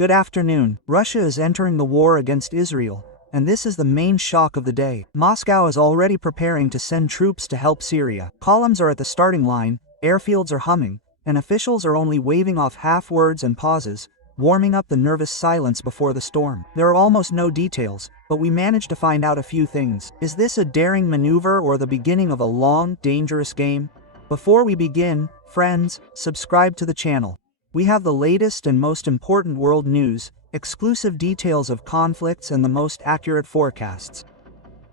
Good afternoon. Russia is entering the war against Israel, and this is the main shock of the day. Moscow is already preparing to send troops to help Syria. Columns are at the starting line, airfields are humming, and officials are only waving off half-words and pauses, warming up the nervous silence before the storm. There are almost no details, but we managed to find out a few things. Is this a daring maneuver or the beginning of a long, dangerous game? Before we begin, friends, subscribe to the channel. We have the latest and most important world news, exclusive details of conflicts and the most accurate forecasts.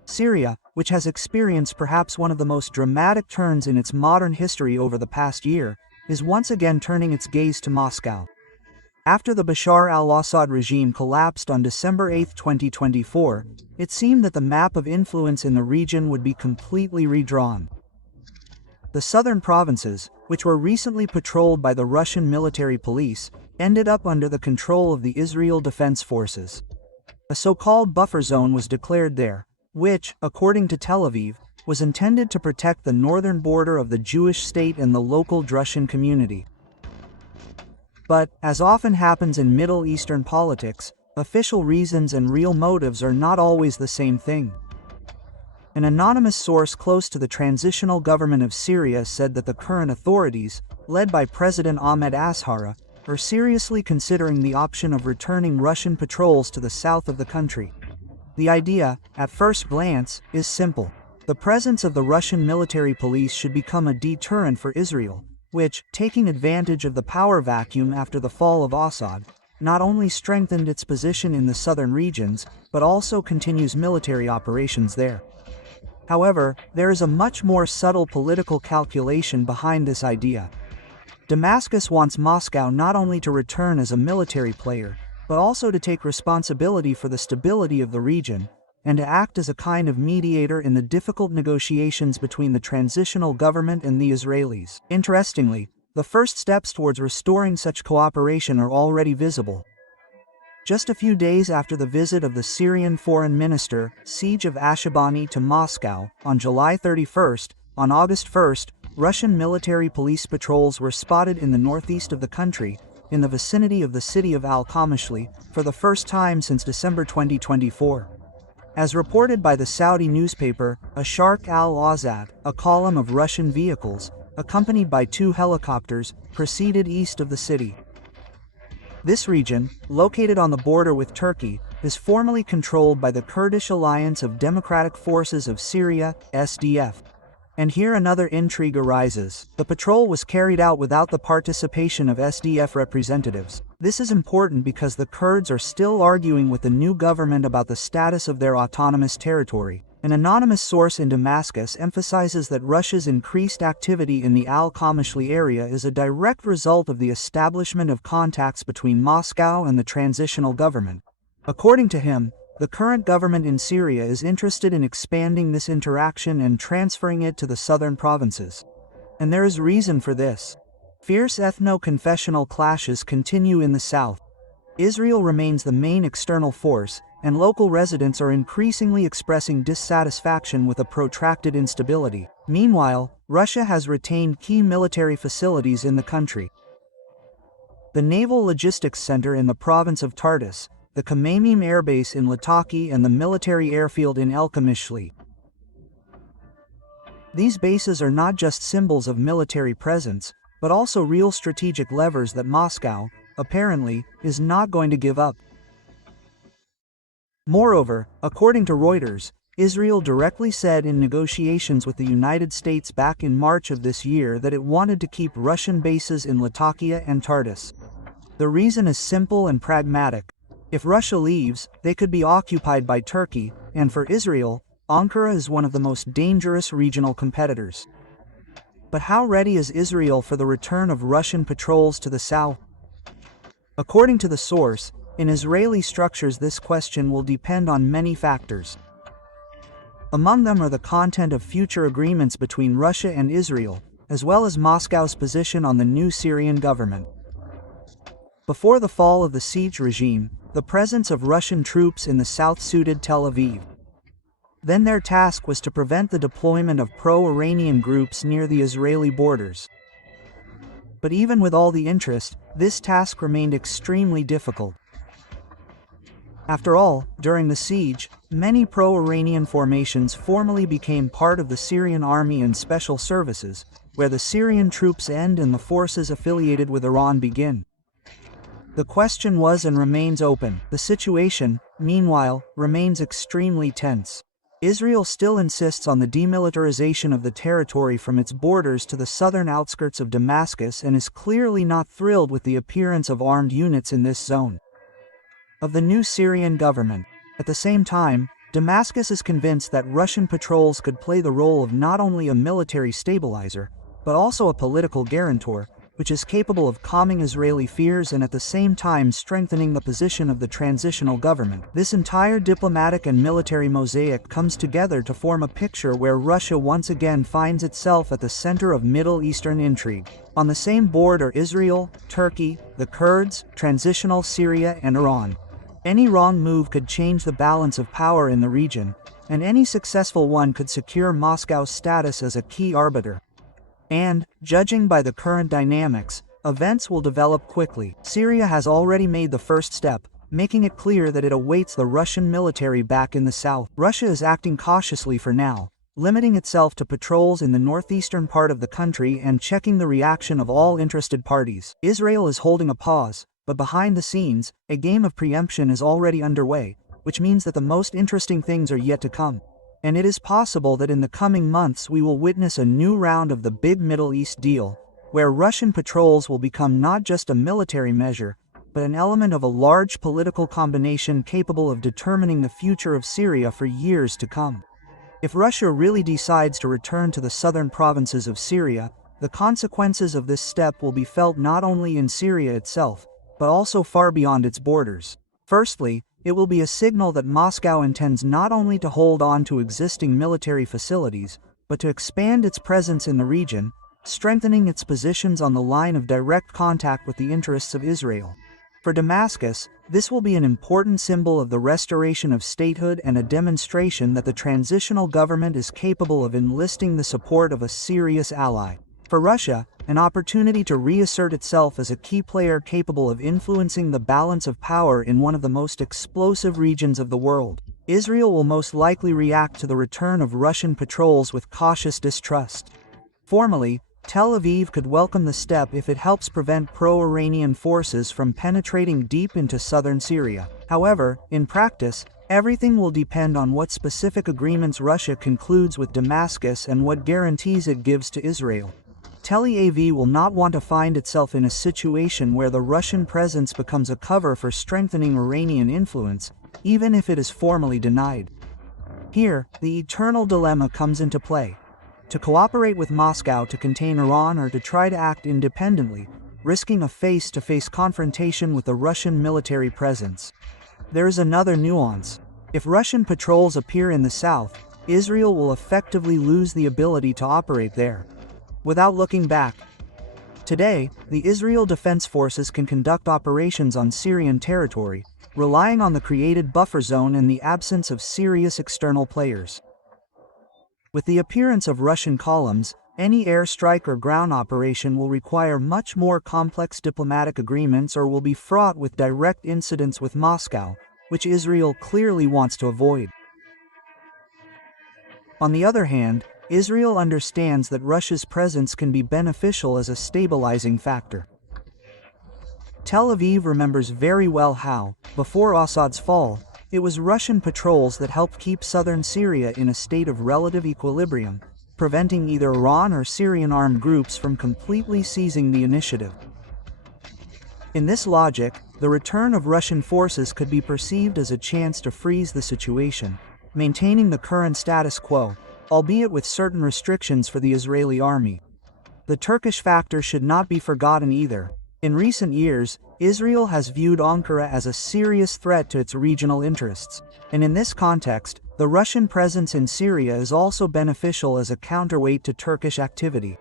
Syria, which has experienced perhaps one of the most dramatic turns in its modern history over the past year, is once again turning its gaze to Moscow. After the Bashar al-Assad regime collapsed on December 8, 2024, it seemed that the map of influence in the region would be completely redrawn. The southern provinces, which were recently patrolled by the Russian military police, ended up under the control of the Israel Defense Forces. A so-called buffer zone was declared there, which, according to Tel Aviv, was intended to protect the northern border of the Jewish state and the local Drusian community. But, as often happens in Middle Eastern politics, official reasons and real motives are not always the same thing. An anonymous source close to the transitional government of Syria said that the current authorities, led by President Ahmed Ashara, are seriously considering the option of returning Russian patrols to the south of the country. The idea, at first glance, is simple. The presence of the Russian military police should become a deterrent for Israel, which, taking advantage of the power vacuum after the fall of Assad, not only strengthened its position in the southern regions, but also continues military operations there. However, there is a much more subtle political calculation behind this idea. Damascus wants Moscow not only to return as a military player, but also to take responsibility for the stability of the region, and to act as a kind of mediator in the difficult negotiations between the transitional government and the Israelis. Interestingly, the first steps towards restoring such cooperation are already visible. Just a few days after the visit of the Syrian foreign minister, siege of Ashebani to Moscow, on July 31st, on August 1st, Russian military police patrols were spotted in the northeast of the country, in the vicinity of the city of Al-Qamishli, for the first time since December 2024. As reported by the Saudi newspaper, Asharq al-Azad, a column of Russian vehicles, accompanied by 2 helicopters, proceeded east of the city. This region, located on the border with Turkey, is formally controlled by the Kurdish Alliance of Democratic Forces of Syria, SDF. And here another intrigue arises. The patrol was carried out without the participation of SDF representatives. This is important because the Kurds are still arguing with the new government about the status of their autonomous territory. An anonymous source in Damascus emphasizes that Russia's increased activity in the Al-Qamishli area is a direct result of the establishment of contacts between Moscow and the transitional government. According to him, the current government in Syria is interested in expanding this interaction and transferring it to the southern provinces. And there is reason for this. Fierce ethno-confessional clashes continue in the south. Israel remains the main external force, and local residents are increasingly expressing dissatisfaction with a protracted instability. Meanwhile, Russia has retained key military facilities in the country. The Naval Logistics Center in the province of Tartus, the Khmeimim Air Base in Lataki and the military airfield in El-Qamishli. These bases are not just symbols of military presence, but also real strategic levers that Moscow, apparently, is not going to give up. Moreover, according to Reuters, Israel directly said in negotiations with the United States back in March of this year that it wanted to keep Russian bases in Latakia and Tartus. The reason is simple and pragmatic. If Russia leaves, they could be occupied by Turkey, and for Israel, Ankara is one of the most dangerous regional competitors. But how ready is Israel for the return of Russian patrols to the south? According to the source, in Israeli structures this question will depend on many factors. Among them are the content of future agreements between Russia and Israel, as well as Moscow's position on the new Syrian government. Before the fall of the siege regime, the presence of Russian troops in the south suited Tel Aviv. Then their task was to prevent the deployment of pro-Iranian groups near the Israeli borders. But even with all the interest, this task remained extremely difficult. After all, during the siege, many pro-Iranian formations formally became part of the Syrian army and special services, where the Syrian troops end and the forces affiliated with Iran begin. The question was and remains open. The situation, meanwhile, remains extremely tense. Israel still insists on the demilitarization of the territory from its borders to the southern outskirts of Damascus and is clearly not thrilled with the appearance of armed units in this zone of the new Syrian government. At the same time, Damascus is convinced that Russian patrols could play the role of not only a military stabilizer, but also a political guarantor, which is capable of calming Israeli fears and at the same time strengthening the position of the transitional government. This entire diplomatic and military mosaic comes together to form a picture where Russia once again finds itself at the center of Middle Eastern intrigue. On the same board are Israel, Turkey, the Kurds, transitional Syria, and Iran. Any wrong move could change the balance of power in the region, and any successful one could secure Moscow's status as a key arbiter. And, judging by the current dynamics, events will develop quickly. Syria has already made the first step, making it clear that it awaits the Russian military back in the south. Russia is acting cautiously for now, limiting itself to patrols in the northeastern part of the country and checking the reaction of all interested parties. Israel is holding a pause, but behind the scenes, a game of preemption is already underway, which means that the most interesting things are yet to come. And it is possible that in the coming months we will witness a new round of the big Middle East deal, where Russian patrols will become not just a military measure, but an element of a large political combination capable of determining the future of Syria for years to come. If Russia really decides to return to the southern provinces of Syria, the consequences of this step will be felt not only in Syria itself, but also far beyond its borders. Firstly, it will be a signal that Moscow intends not only to hold on to existing military facilities, but to expand its presence in the region, strengthening its positions on the line of direct contact with the interests of Israel. For Damascus, this will be an important symbol of the restoration of statehood and a demonstration that the transitional government is capable of enlisting the support of a serious ally. For Russia, an opportunity to reassert itself as a key player capable of influencing the balance of power in one of the most explosive regions of the world. Israel will most likely react to the return of Russian patrols with cautious distrust. Formally, Tel Aviv could welcome the step if it helps prevent pro-Iranian forces from penetrating deep into southern Syria. However, in practice, everything will depend on what specific agreements Russia concludes with Damascus and what guarantees it gives to Israel. Tel Aviv will not want to find itself in a situation where the Russian presence becomes a cover for strengthening Iranian influence, even if it is formally denied. Here, the eternal dilemma comes into play: to cooperate with Moscow to contain Iran or to try to act independently, risking a face-to-face confrontation with the Russian military presence. There is another nuance. If Russian patrols appear in the south, Israel will effectively lose the ability to operate there. Without looking back, today, the Israel Defense Forces can conduct operations on Syrian territory, relying on the created buffer zone and the absence of serious external players. With the appearance of Russian columns, any airstrike or ground operation will require much more complex diplomatic agreements or will be fraught with direct incidents with Moscow, which Israel clearly wants to avoid. On the other hand, Israel understands that Russia's presence can be beneficial as a stabilizing factor. Tel Aviv remembers very well how, before Assad's fall, it was Russian patrols that helped keep southern Syria in a state of relative equilibrium, preventing either Iran or Syrian armed groups from completely seizing the initiative. In this logic, the return of Russian forces could be perceived as a chance to freeze the situation, maintaining the current status quo, albeit with certain restrictions for the Israeli army. The Turkish factor should not be forgotten either. In recent years, Israel has viewed Ankara as a serious threat to its regional interests, and in this context, the Russian presence in Syria is also beneficial as a counterweight to Turkish activity.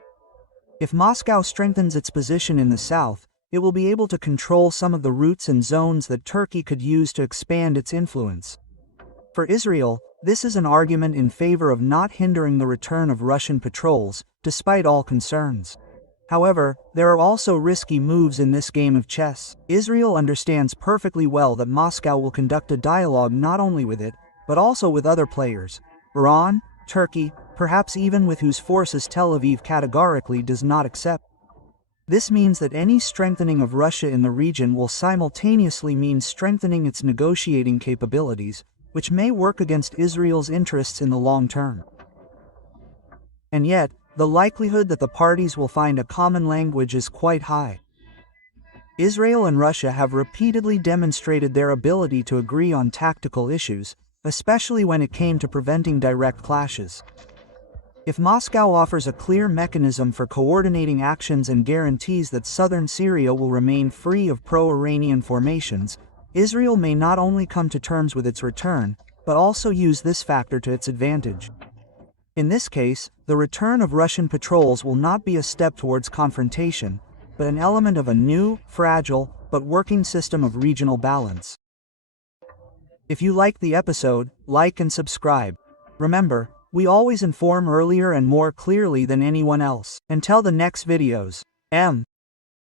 If Moscow strengthens its position in the south, it will be able to control some of the routes and zones that Turkey could use to expand its influence. For Israel, this is an argument in favor of not hindering the return of Russian patrols, despite all concerns. However, there are also risky moves in this game of chess. Israel understands perfectly well that Moscow will conduct a dialogue not only with it, but also with other players, Iran, Turkey, perhaps even with whose forces Tel Aviv categorically does not accept. This means that any strengthening of Russia in the region will simultaneously mean strengthening its negotiating capabilities, which may work against Israel's interests in the long term. And yet, the likelihood that the parties will find a common language is quite high. Israel and Russia have repeatedly demonstrated their ability to agree on tactical issues, especially when it came to preventing direct clashes. If Moscow offers a clear mechanism for coordinating actions and guarantees that southern Syria will remain free of pro-Iranian formations, Israel may not only come to terms with its return, but also use this factor to its advantage. In this case, the return of Russian patrols will not be a step towards confrontation, but an element of a new, fragile, but working system of regional balance. If you liked the episode, like and subscribe. Remember, we always inform earlier and more clearly than anyone else. Until the next videos.